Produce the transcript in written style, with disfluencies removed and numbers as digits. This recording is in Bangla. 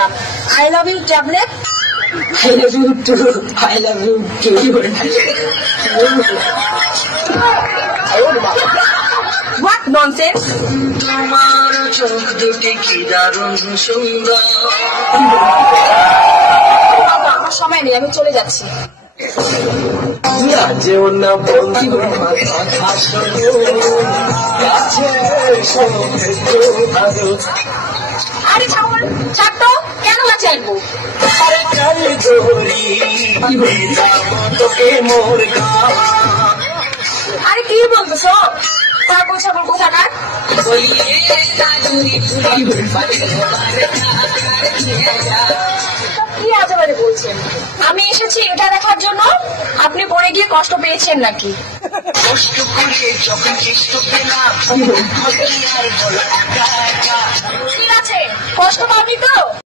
নাম। I love you tablet. I love you too. I love you too. What nonsense. তোমার চোখ দুটি কি দারুণ সুন্দর। বাবা আমার সময় নেই, আমি চলে যাচ্ছি। যেও না বন্ধু আমার কথা শোনো, কাছে এসো একটু ভালো। আরে ঠাকুর ছাড় তো, কেন গাছে আসবো? আরে কাল ধরি যাবো তোকে মোর গা। আরে কি বলতেছো? তারপর ছাগল কোথাকার? কি আজেবাজে বলছেন? আমি এসেছি এটা দেখার জন্য আপনি পড়ে গিয়ে কষ্ট পেয়েছেন নাকি। কষ্ট করে যখন কষ্ট পেলাম আর বলো একা একা। ঠিক আছে, কষ্ট পাবি তো?